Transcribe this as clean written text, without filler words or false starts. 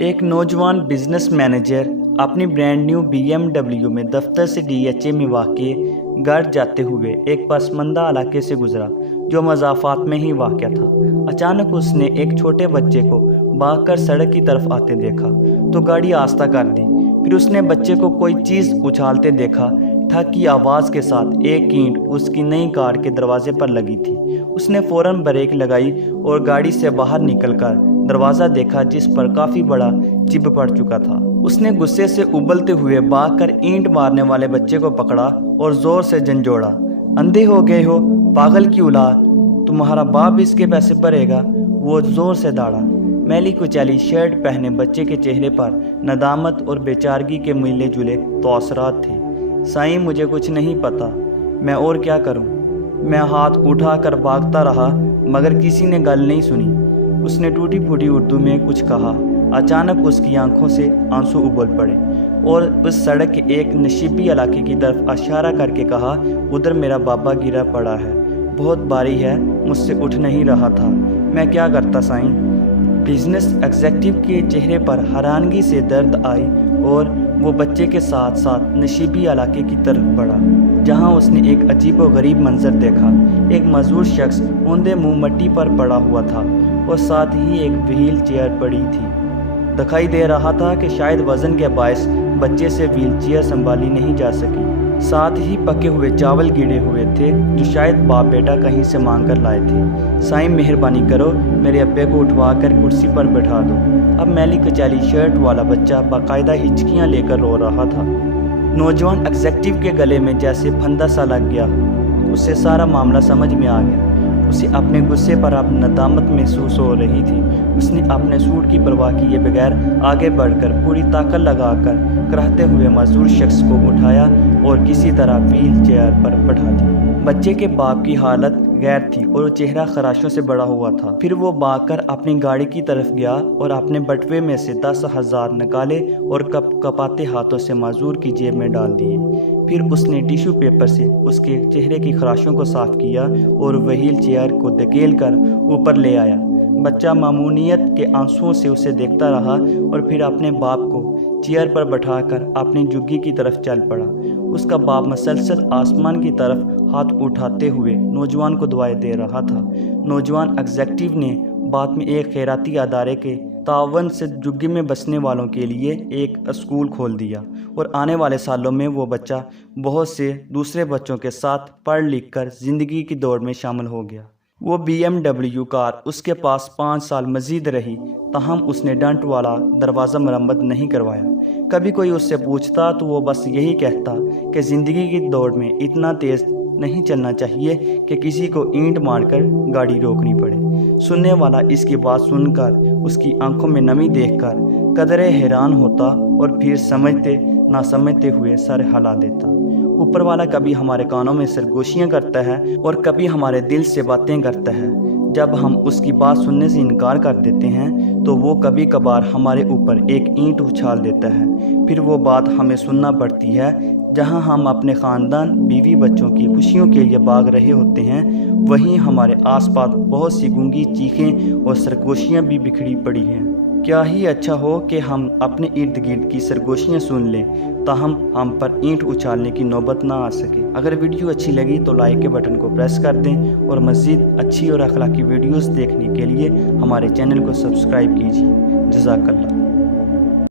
ایک نوجوان business manager اپنی برانڈ نیو BMW میں دفتر سے DHA میں واقع گھر جاتے ہوئے ایک پسماندہ علاقے سے گزرا جو مضافات میں ہی واقع تھا۔ اچانک اس نے ایک چھوٹے بچے کو بھاگ کر سڑک کی طرف آتے دیکھا تو گاڑی آہستہ کر دی۔ پھر اس نے بچے کو کوئی چیز اچھالتے دیکھا۔ ٹھک کی آواز کے ساتھ ایک اینٹ اس کی نئی کار کے دروازے پر لگی تھی۔ اس نے فوراً بریک لگائی اور گاڑی سے باہر نکل کر دروازہ دیکھا جس پر کافی بڑا چبھ پڑ چکا تھا۔ اس نے غصے سے ابلتے ہوئے بھاگ کر اینٹ مارنے والے بچے کو پکڑا اور زور سے جھنجھوڑا۔ اندھے ہو گئے ہو پاگل کی اولاد، تمہارا باپ اس کے پیسے بھرے گا؟ وہ زور سے داڑا۔ میلی کچیلی شرٹ پہنے بچے کے چہرے پر ندامت اور بے چارگی کے ملے جلے تاثرات تھے۔ سائیں مجھے کچھ نہیں پتا، میں اور کیا کروں؟ میں ہاتھ اٹھا کر بھاگتا رہا مگر کسی نے گل نہیں سنی۔ اس نے ٹوٹی پھوٹی اردو میں کچھ کہا۔ اچانک اس کی آنکھوں سے آنسو ابل پڑے اور اس سڑک کے ایک نشیبی علاقے کی طرف اشارہ کر کے کہا، ادھر میرا بابا گرا پڑا ہے، بہت بھاری ہے، مجھ سے اٹھ نہیں رہا تھا، میں کیا کرتا سائیں؟ بزنس ایگزیکٹو کے چہرے پر حیرانگی سے درد آئی اور وہ بچے کے ساتھ ساتھ نشیبی علاقے کی طرف بڑھا جہاں اس نے ایک عجیب و غریب منظر دیکھا۔ ایک معذور شخص اوندے منہ مٹی پر پڑا ہوا تھا اور ساتھ ہی ایک وہیل چیئر پڑی تھی۔ دکھائی دے رہا تھا کہ شاید وزن کے باعث بچے سے وہیل چیئر سنبھالی نہیں جا سکی۔ ساتھ ہی پکے ہوئے چاول گرے ہوئے تھے جو شاید باپ بیٹا کہیں سے مانگ کر لائے تھے۔ سائیں مہربانی کرو، میرے ابے کو اٹھوا کر کرسی پر بٹھا دو۔ اب میلی کچیلی شرٹ والا بچہ باقاعدہ ہچکیاں لے کر رو رہا تھا۔ نوجوان ایگزیکٹو کے گلے میں جیسے پھندا سا لگ گیا۔ اسے سارا معاملہ سمجھ میں آ گیا۔ اسے اپنے غصے پر اب ندامت محسوس ہو رہی تھی۔ اس نے اپنے سوٹ کی پرواہ کیے بغیر آگے بڑھ کر پوری طاقت لگا کر کراہتے ہوئے معذور شخص کو اٹھایا اور کسی طرح وہیل چیئر پر بٹھا دیا۔ بچے کے باپ کی حالت غیر تھی اور وہ چہرہ خراشوں سے بڑا ہوا تھا۔ پھر وہ بھاگ کر اپنی گاڑی کی طرف گیا اور اپنے بٹوے میں سے 10,000 نکالے اور کپ کپاتے ہاتھوں سے معذور کی جیب میں ڈال دیے۔ پھر اس نے ٹیشو پیپر سے اس کے چہرے کی خراشوں کو صاف کیا اور وہیل چیئر کو دھکیل کر اوپر لے آیا۔ بچہ ممنونیت کے آنسوؤں سے اسے دیکھتا رہا اور پھر اپنے باپ کو چیئر پر بٹھا کر اپنی جھگی کی طرف چل پڑا۔ اس کا باپ مسلسل آسمان کی طرف ہاتھ اٹھاتے ہوئے نوجوان کو دعائیں دے رہا تھا۔ نوجوان ایگزیکٹو نے بعد میں ایک خیراتی ادارے کے تعاون سے جھگی میں بسنے والوں کے لیے ایک اسکول کھول دیا اور آنے والے سالوں میں وہ بچہ بہت سے دوسرے بچوں کے ساتھ پڑھ لکھ کر زندگی کی دوڑ میں شامل ہو گیا۔ وہ BMW کار اس کے پاس 5 سال مزید رہی، تاہم اس نے ڈنٹ والا دروازہ مرمت نہیں کروایا۔ کبھی کوئی اس سے پوچھتا تو وہ بس یہی کہتا کہ زندگی کی دوڑ میں اتنا تیز نہیں چلنا چاہیے کہ کسی کو اینٹ مار کر گاڑی روکنی پڑے۔ سننے والا اس کی بات سن کر اس کی آنکھوں میں نمی دیکھ کر قدرے حیران ہوتا اور پھر سمجھتے نہ سمجھتے ہوئے سر ہلا دیتا۔ اوپر والا کبھی ہمارے کانوں میں سرگوشیاں کرتا ہے اور کبھی ہمارے دل سے باتیں کرتا ہے۔ جب ہم اس کی بات سننے سے انکار کر دیتے ہیں تو وہ کبھی کبھار ہمارے اوپر ایک اینٹ اچھال دیتا ہے۔ پھر وہ بات ہمیں سننا پڑتی ہے۔ جہاں ہم اپنے خاندان، بیوی بچوں کی خوشیوں کے لیے بھاگ رہے ہوتے ہیں، وہیں ہمارے آس پاس بہت سی گونگی چیخیں اور سرگوشیاں بھی بکھری پڑی ہیں۔ کیا ہی اچھا ہو کہ ہم اپنے ارد گرد کی سرگوشیاں سن لیں تاہم ہم پر اینٹ اچھالنے کی نوبت نہ آ سکے۔ اگر ویڈیو اچھی لگی تو لائک کے بٹن کو پریس کر دیں اور مزید اچھی اور اخلاقی ویڈیوز دیکھنے کے لیے ہمارے چینل کو سبسکرائب کیجیے۔ جزاک اللہ۔